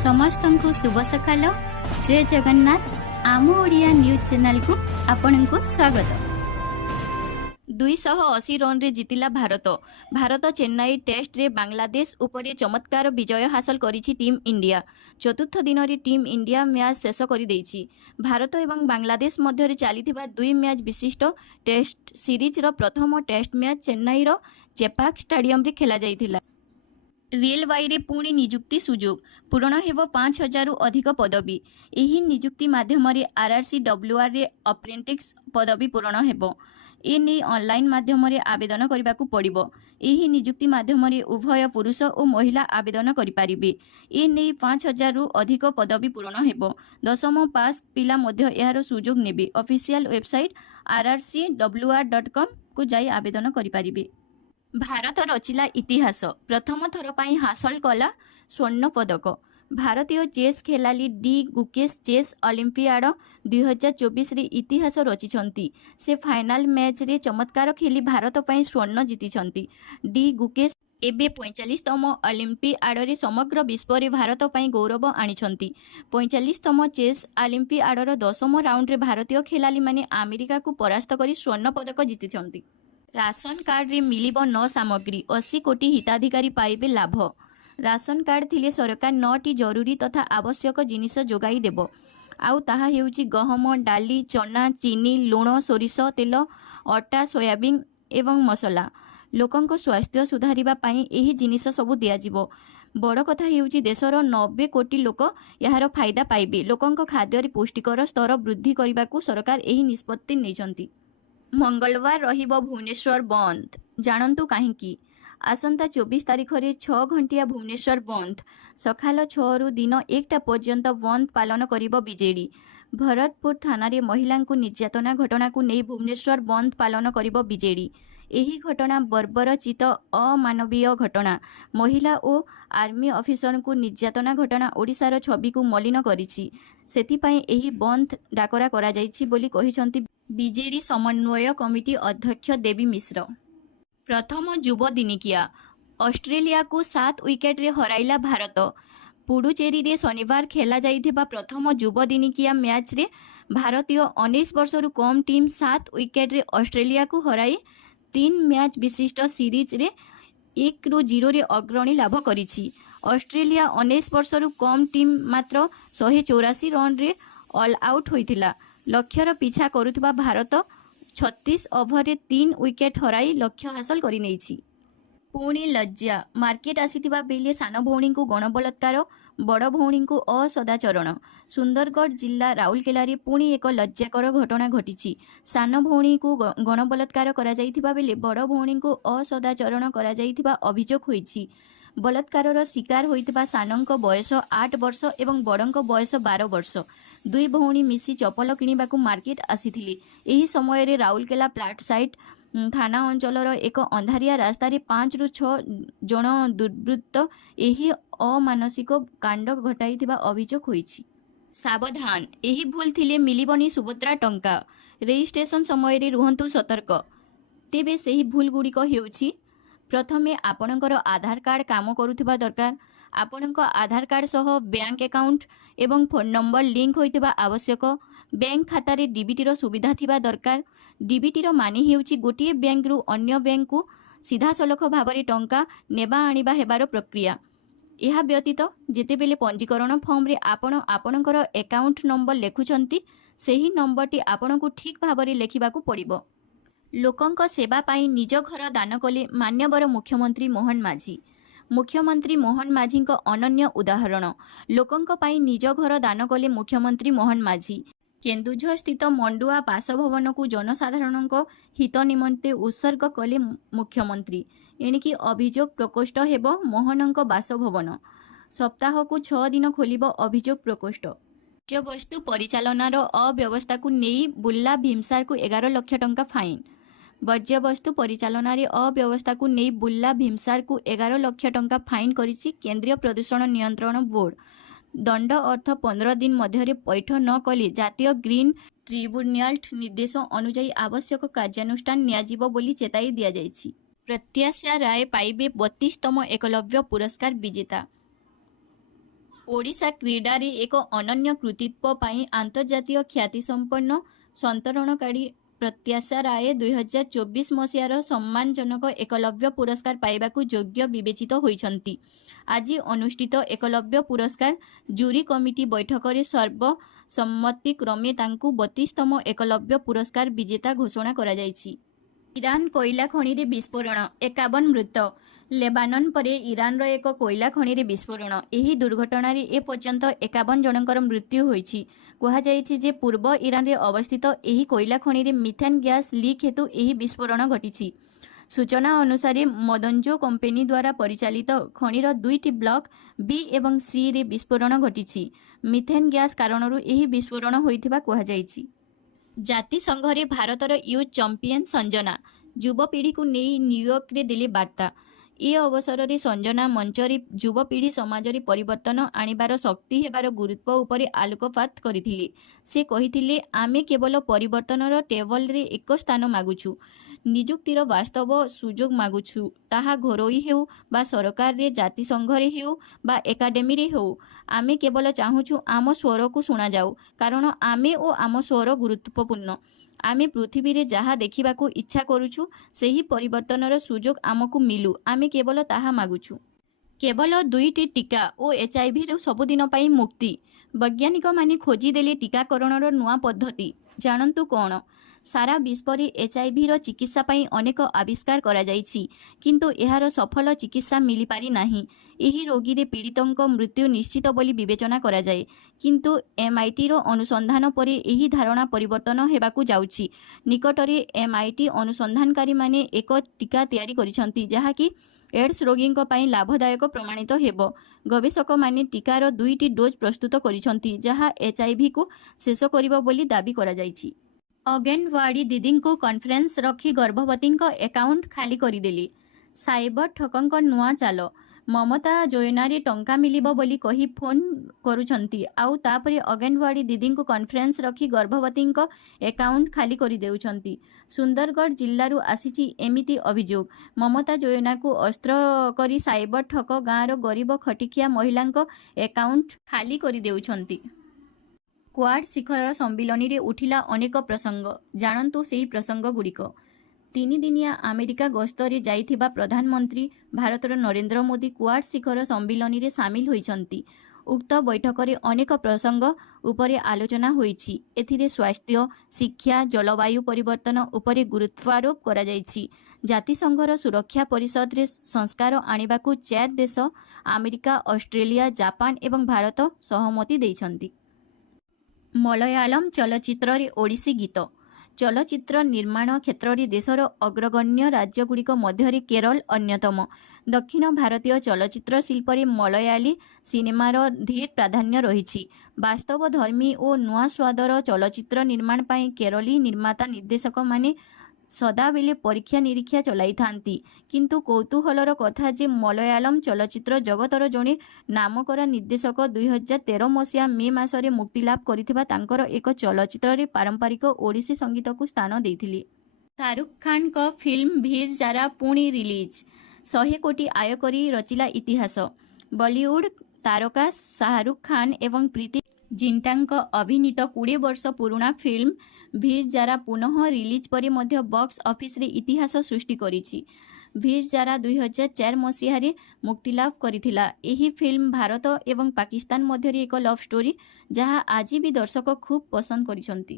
समस्तंकु शुभ सकाल। जय जगन्नाथ। आम ओडिया न्यूज चैनल को आपण को स्वागत। 280 रन रे जितिला भारत चेन्नई टेस्ट रे बांग्लादेश उपरे चमत्कार विजय हासिल करिछि टीम इंडिया। चतुर्थ दिन रे टीम इंडिया मैच शेष कर देछि। भारत एवं बांग्लादेश मध्य चलीथिबा 2 मैच विशिष्ट टेस्ट सीरीज रो प्रथम टेस्ट मैच चेन्नई रो चेपाक स्टेडियम रे खेला जाइथिला। रेलवाई रे पुणी निजुक्ति सुजोग पूरण हेब 5000 रु अधिक पदवी। एही निजुक्ति माध्यम रे आरआरसी डब्ल्यूआर रे अप्रेंटिस पदवी पूरण हेब। ए नै ऑनलाइन माध्यम रे आवेदन करबाकू पड़िबो। एही निजुक्ति माध्यम रे उभय पुरुष और महिला आवेदन करि पारिबे। ए नै 5000 रु अधिक पदवी पूरण हेब। दशम पास पिला मध्य एहार सुजोग नेबे। ऑफिशियल वेबसाइट rrcwr.com को जाई आवेदन करि पारिबे। भारत रचिला इतिहास। प्रथम थर पाई हासिल कला स्वर्ण पदक। भारतीय चेस खेलाली डी गुकेश चेस ओलंपियाड 2024 रे इतिहास रचिछंती। से फाइनल मैच रे चमत्कार खेली भारत पाई स्वर्ण जीतिछंती। डी गुकेश एबे 45तम ओलंपियाड रे समग्र विश्व रे भारत पाई गौरव आनिछंती। 45तम चेस ओलंपियाड रो 10म राउंड रे भारतीय खेलाली माने अमेरिका को परास्त करी स्वर्ण पदक जीतिछंती। राशन कार्ड रे मिलिबो 9 सामग्री। 80 कोटी हिताधिकारी पाइबे लाभ। राशन कार्ड थिले सरकार 9टी जरूरी तथा आवश्यक जिनिस जोगाई देबो। आउ ताहा हेउची गहम, डाली, चना, चीनी, लुण, सोरिष तेल, अटा, सोयाबीन एवं मसला। लोकंको स्वास्थ्य सुधारिबा पाई एही जिनिस सबु दिया जिवो। बड़ कथा हेउची देशर 90 कोटी लोक यार फायदा पाइबे। लोकंको खाद्य रे पुष्टिकर स्तर वृद्धि करबाकू सरकार एही निष्पत्ति नेछंती। मंगलवार रहिबो भुवनेश्वर बंद। जानंतु काहींकी। आसंता 24 तारिख रे 6 घंटिया भुवनेश्वर बंद। सखाल 6 रु दिन 1टा पर्यंत बंद पालन करिबो बीजेडी। भरतपुर थाना रे महिला को निर्यातना घटना को नहीं भुवनेश्वर बंद पालन करिबो बीजेडी। एही घटना बर्बरचित अमानवीय घटना। महिला और आर्मी ऑफिसर को निर्यातना घटना ओडिशार छवि को मलिन करिछि। सेथिपाई एही बंद डाकरा करा जाइछि बोली कहिसंती बीजेडी समन्वय कमिटी अध्यक्ष देवी मिश्र। प्रथम युव दिनिकिया। ऑस्ट्रेलिया को 7 विकेट रे हराइला भारत। पुडुचेरी रे शनिवार खेला जाइथिबा प्रथम युव दिनिकिया मैच रे भारतीय 19 वर्ष रु कम टीम 7 विकेट रे ऑस्ट्रेलिया को हराई 3 मैच विशिष्ट सीरीज रे 1-0 रे अग्रणी लाभ करिछि। ऑस्ट्रेलिया 19 वर्ष रु कम टीम मात्र 184 रन रे ऑल आउट होइथिला। लक्ष्यर पीछा करुथबा भारत 36 ओवर रे 3 विकेट हराई लक्ष्य हासिल करि नेछि। पुणी लज्जा। मार्केट आसीथिबा बेले सान भौणी को गणबलात्कार, बड़ भौणी को असदाचरण। सुंदरगढ़ जिला राउरकेला रे पुणी एक लज्जाकर घटना घटिछि। सान भौणी को गणबलात्कार करा जाइथिबा बेले बड़ भौणी को असदाचरण करा जाइथिबा अभियोग होइछि। बलात्कार शिकार होइथिबा सानंक बयस 8 वर्ष एवं बड़ंक बयस 12 वर्ष। 2 भौणी मिसी चपल किनिबाकू मार्केट आसीथिले। एही समय रे राउरकेला प्लाट साइट थाना अंचलर एक अंधारिया रास्ता 5 रु 6 जन दुर्वृत्त एही अमानसिक कांड घटाइथिबा अभियोग होइछि। सावधान। एही भूल थिले मिलिबनी सुभद्रा टंका। रेजिस्ट्रेशन समय रे रुहंतु सतर्क। तेबे सेही भूल गुड़िक हेउछि प्रथमे आपणकर आधार कार्ड काम करुथिबा दरकार। आपणक आधार कार्ड सह बैंक अकाउंट एवं फोन नंबर लिंक होइतिबा आवश्यक। बैंक खाता रे डीबीटी रो सुविधा थिबा दरकार। डीबीटी रो माने हेउछि गोटिए बैंक रु अन्य बैंक को सीधा सलख भाव में टंका नेबा आनिबा हेबार प्रक्रिया। यह व्यतीत जेतेबेले पंजीकरण फॉर्म रे आपणकर अकाउंट नंबर लेखुचंती सेही नंबरटी आपणको ठीक भाव में लेखिबाकू पड़िबो। लोकंक सेवा पाई निज घर दान कले मान्यवर मुख्यमंत्री मोहन माझी। मुख्यमंत्री मोहन माझी अनन्य उदाहरण। लोकंक पाई निज घर दान कले मुख्यमंत्री मोहन माझी। केन्दुझर स्थित मंडुआ बासभवन को जनसाधारण हित निमंते उत्सर्ग कले मुख्यमंत्री। एणिकी अभियोग प्रकोष्ठ हेब मोहन बासभवन। सप्ताह को 6 दिन खोलिब अभियोग प्रकोष्ठ। वर्ज्यवस्तु परिचालनार अव्यवस्था को नहीं बुल्ला भीमसार को 11 लाख टंका फाइन। वर्ज्यवस्तु परिचालन रे अव्यवस्था को नहीं बुल्ला भीमसार को 11 लाख टंका फाइन करिछि केंद्रीय प्रदूषण नियंत्रण बोर्ड। दंड अर्थ 15 दिन मध्य पैठ न कले जातीय ग्रीन ट्रिब्यूनाल निर्देश अनुଯାयी आवश्यक कार्यानुष्ठान नियाजिबो बोली चेताई दिया जाइछि। प्रत्याशा राय पाइबे 32तम एकलव्य पुरस्कार विजेता। ओडिशा क्रीडारे एक अनन्य कृतित्व ପାଇଁ आंतर्जातीय ख्यातिसंपन्न ସନ୍ତରଣକାରୀ ପ୍ରତ୍ୟାଶା ରାୟ 2024 ମସିହାର ସମ୍ମାନଜନକ ଏକଲବ୍ୟ ପୁରସ୍କାର ପାଇବାକୁ ଯୋଗ୍ୟ ବିବେଚିତ ହୋଇଛନ୍ତି। ଆଜି ଅନୁଷ୍ଠିତ ଏକଲବ୍ୟ ପୁରସ୍କାର ଜୁରି କମିଟି ବୈଠକରେ ସର୍ବସମ୍ମତିକ୍ରମେ ତାଙ୍କୁ 32ତମ ଏକଲବ୍ୟ ପୁରସ୍କାର ବିଜେତା ଘୋଷଣା କରାଯାଇଛି। ଇରାନ କୋଇଲା ଖଣିରେ ବିସ୍ଫୋରଣ 51 ମୃତ। ଲେବାନନ ପରେ ଇରାନର ଏକ କୋଇଲା ଖଣିରେ ବିସ୍ଫୋରଣ। ଏହି ଦୁର୍ଘଟଣାରେ ଏପର୍ଯ୍ୟନ୍ତ 51 ଜଣଙ୍କର ମୃତ୍ୟୁ ହୋଇଛି। କୁହାଯାଇଛି ଯେ ପୂର୍ବ ଇରାନରେ ଅବସ୍ଥିତ ଏହି କୋଇଲା ଖଣିରେ ମିଥେନ୍ ଗ୍ୟାସ୍ ଲିକ୍ ହେତୁ ଏହି ବିସ୍ଫୋରଣ ଘଟିଛି। ସୂଚନା ଅନୁସାରେ ମଦନଜୋ କମ୍ପାନୀ ଦ୍ୱାରା ପରିଚାଳିତ ଖଣିର 2ଟି ବ୍ଲକ ବି ଏବଂ ସିରେ ବିସ୍ଫୋରଣ ଘଟିଛି। ମିଥେନ୍ ଗ୍ୟାସ୍ କାରଣରୁ ଏହି ବିସ୍ଫୋରଣ ହୋଇଥିବା କୁହାଯାଇଛି। ଜାତିସଂଘରେ ଭାରତର ୟୁଥ୍ ଚାମ୍ପିୟନ ସଞ୍ଜନା। ଯୁବପିଢ଼ିକୁ ନେଇ ନ୍ୟୁୟର୍କରେ ଦେଲେ ବାର୍ତ୍ତା। ଏ ଅବସରରେ ସଞ୍ଜନା ମଞ୍ଚରେ ଯୁବପିଢ଼ି ସମାଜରେ ପରିବର୍ତ୍ତନ ଆଣିବାର ଶକ୍ତି ହେବାର ଗୁରୁତ୍ୱ ଉପରେ ଆଲୋକପାତ କରିଥିଲେ। ସେ କହିଥିଲେ, ଆମେ କେବଳ ପରିବର୍ତ୍ତନର ଟେବଲରେ ଏକ ସ୍ଥାନ ମାଗୁଛୁ, ନିଯୁକ୍ତିର ବାସ୍ତବ ସୁଯୋଗ ମାଗୁଛୁ। ତାହା ଘରୋଇ ହେଉ ବା ସରକାରରେ, ଜାତିସଂଘରେ ହେଉ ବା ଏକାଡେମୀରେ ହେଉ। ଆମେ କେବଳ ଚାହୁଁଛୁ ଆମ ସ୍ୱରକୁ ଶୁଣାଯାଉ, କାରଣ ଆମେ ଓ ଆମ ସ୍ୱର ଗୁରୁତ୍ୱପୂର୍ଣ୍ଣ। ଆମେ ପୃଥିବୀରେ ଯାହା ଦେଖିବାକୁ ଇଚ୍ଛା କରୁଛୁ ସେହି ପରିବର୍ତ୍ତନର ସୁଯୋଗ ଆମକୁ ମିଳୁ, ଆମେ କେବଳ ତାହା ମାଗୁଛୁ। କେବଳ 2ଟି ଟିକା ଓ ଏଚ୍ଆଇଭିରୁ ସବୁଦିନ ପାଇଁ ମୁକ୍ତି। ବୈଜ୍ଞାନିକମାନେ ଖୋଜିଦେଲେ ଟିକାକରଣର ନୂଆ ପଦ୍ଧତି। ଜାଣନ୍ତୁ କ'ଣ? ସାରା ବିଶ୍ୱରେ ଏଚ୍ଆଇଭିର ଚିକିତ୍ସା ପାଇଁ ଅନେକ ଆବିଷ୍କାର କରାଯାଇଛି, କିନ୍ତୁ ଏହାର ସଫଳ ଚିକିତ୍ସା ମିଳିପାରି ନାହିଁ। ଏହି ରୋଗୀରେ ପୀଡ଼ିତଙ୍କ ମୃତ୍ୟୁ ନିଶ୍ଚିତ ବୋଲି ବିବେଚନା କରାଯାଏ। କିନ୍ତୁ MITର ଅନୁସନ୍ଧାନ ପରେ ଏହି ଧାରଣା ପରିବର୍ତ୍ତନ ହେବାକୁ ଯାଉଛି। ନିକଟରେ MIT ଅନୁସନ୍ଧାନକାରୀମାନେ ଏକ ଟିକା ତିଆରି କରିଛନ୍ତି, ଯାହାକି ଏଡ୍ସ ରୋଗୀଙ୍କ ପାଇଁ ଲାଭଦାୟକ ପ୍ରମାଣିତ ହେବ। ଗବେଷକମାନେ ଟିକାର 2ଟି ଡୋଜ୍ ପ୍ରସ୍ତୁତ କରିଛନ୍ତି, ଯାହା ଏଚ୍ଆଇଭିକୁ ଶେଷ କରିବ ବୋଲି ଦାବି କରାଯାଇଛି। ଅଙ୍ଗନୱାଡ଼ି ଦିଦିଙ୍କୁ କନଫରେନ୍ସ ରଖି ଗର୍ଭବତୀଙ୍କ ଆକାଉଣ୍ଟ ଖାଲି କରିଦେଲେ। ସାଇବର ଠକଙ୍କ ନୂଆ ଚାଲ। ମମତା ଯୋଜନାରେ ଟଙ୍କା ମିଳିବ ବୋଲି କହି ଫୋନ୍ କରୁଛନ୍ତି, ଆଉ ତାପରେ ଅଙ୍ଗନୱାଡ଼ି ଦିଦିଙ୍କୁ କନଫରେନ୍ସ ରଖି ଗର୍ଭବତୀଙ୍କ ଆକାଉଣ୍ଟ ଖାଲି କରିଦେଉଛନ୍ତି। ସୁନ୍ଦରଗଡ଼ ଜିଲ୍ଲାରୁ ଆସିଛି ଏମିତି ଅଭିଯୋଗ। ମମତା ଯୋଜନାକୁ ଅସ୍ତ୍ର କରି ସାଇବର ଠକ ଗାଁର ଗରିବ ଖଟିଖିଆ ମହିଳାଙ୍କ ଆକାଉଣ୍ଟ ଖାଲି କରିଦେଉଛନ୍ତି। କ୍ୱାଡ୍ ଶିଖର ସମ୍ମିଳନୀରେ ଉଠିଲା ଅନେକ ପ୍ରସଙ୍ଗ। ଜାଣନ୍ତୁ ସେହି ପ୍ରସଙ୍ଗଗୁଡ଼ିକ। 3 ଦିନିଆ ଆମେରିକା ଗସ୍ତରେ ଯାଇଥିବା ପ୍ରଧାନମନ୍ତ୍ରୀ ଭାରତର ନରେନ୍ଦ୍ର ମୋଦି କ୍ୱାଡ୍ ଶିଖର ସମ୍ମିଳନୀରେ ସାମିଲ ହୋଇଛନ୍ତି। ଉକ୍ତ ବୈଠକରେ ଅନେକ ପ୍ରସଙ୍ଗ ଉପରେ ଆଲୋଚନା ହୋଇଛି। ଏଥିରେ ସ୍ୱାସ୍ଥ୍ୟ, ଶିକ୍ଷା, ଜଳବାୟୁ ପରିବର୍ତ୍ତନ ଉପରେ ଗୁରୁତ୍ୱାରୋପ କରାଯାଇଛି। ଜାତିସଂଘର ସୁରକ୍ଷା ପରିଷଦରେ ସଂସ୍କାର ଆଣିବାକୁ 4 ଦେଶ ଆମେରିକା, ଅଷ୍ଟ୍ରେଲିଆ, ଜାପାନ ଏବଂ ଭାରତ ସହମତି ଦେଇଛନ୍ତି। ମଲୟାଲମ ଚଳଚ୍ଚିତ୍ରରେ ଓଡ଼ିଶୀ ଗୀତ। ଚଳଚ୍ଚିତ୍ର ନିର୍ମାଣ କ୍ଷେତ୍ରରେ ଦେଶର ଅଗ୍ରଗଣ୍ୟ ରାଜ୍ୟଗୁଡ଼ିକ ମଧ୍ୟରେ କେରଳ ଅନ୍ୟତମ। ଦକ୍ଷିଣ ଭାରତୀୟ ଚଳଚ୍ଚିତ୍ର ଶିଳ୍ପରେ ମଲୟାଲୀ ସିନେମାର ଢେର ପ୍ରାଧାନ୍ୟ ରହିଛି। ବାସ୍ତବଧର୍ମୀ ଓ ନୂଆ ସ୍ୱାଦର ଚଳଚ୍ଚିତ୍ର ନିର୍ମାଣ ପାଇଁ କେରଳୀ ନିର୍ମାତା ନିର୍ଦ୍ଦେଶକମାନେ ସଦାବେଳେ ପରୀକ୍ଷା ନିରୀକ୍ଷା ଚଳାଇଥାନ୍ତି। କିନ୍ତୁ କୌତୂହଳର କଥା ଯେ ମଲୟାଲମ ଚଳଚ୍ଚିତ୍ର ଜଗତର ଜଣେ ନାମକରା ନିର୍ଦ୍ଦେଶକ 2013 ମସିହା ମେ ମାସରେ ମୁକ୍ତିଲାଭ କରିଥିବା ତାଙ୍କର ଏକ ଚଳଚ୍ଚିତ୍ରରେ ପାରମ୍ପରିକ ଓଡ଼ିଶୀ ସଙ୍ଗୀତକୁ ସ୍ଥାନ ଦେଇଥିଲେ। ଶାହରୁଖ ଖାନଙ୍କ ଫିଲ୍ମ ଭିର୍ ଜାରା ପୁଣି ରିଲିଜ୍। 100 କୋଟି ଆୟ କରି ରଚିଲା ଇତିହାସ। ବଲିଉଡ୍ ତାରକା ଶାହରୁଖ ଖାନ ଏବଂ ପ୍ରୀତି ଜିଣ୍ଟାଙ୍କ ଅଭିନୀତ 20 ବର୍ଷ ପୁରୁଣା ଫିଲ୍ମ ଭିର୍ ଜାରା ପୁନଃ ରିଲିଜ୍ ପରେ ମଧ୍ୟ ବକ୍ସ ଅଫିସରେ ଇତିହାସ ସୃଷ୍ଟି କରିଛି। ଭିର୍ ଜାରା 2004 ମସିହାରେ ମୁକ୍ତିଲାଭ କରିଥିଲା। ଏହି ଫିଲ୍ମ ଭାରତ ଏବଂ ପାକିସ୍ତାନ ମଧ୍ୟରେ ଏକ ଲଭ୍ ଷ୍ଟୋରି, ଯାହା ଆଜି ବି ଦର୍ଶକ ଖୁବ୍ ପସନ୍ଦ କରିଛନ୍ତି।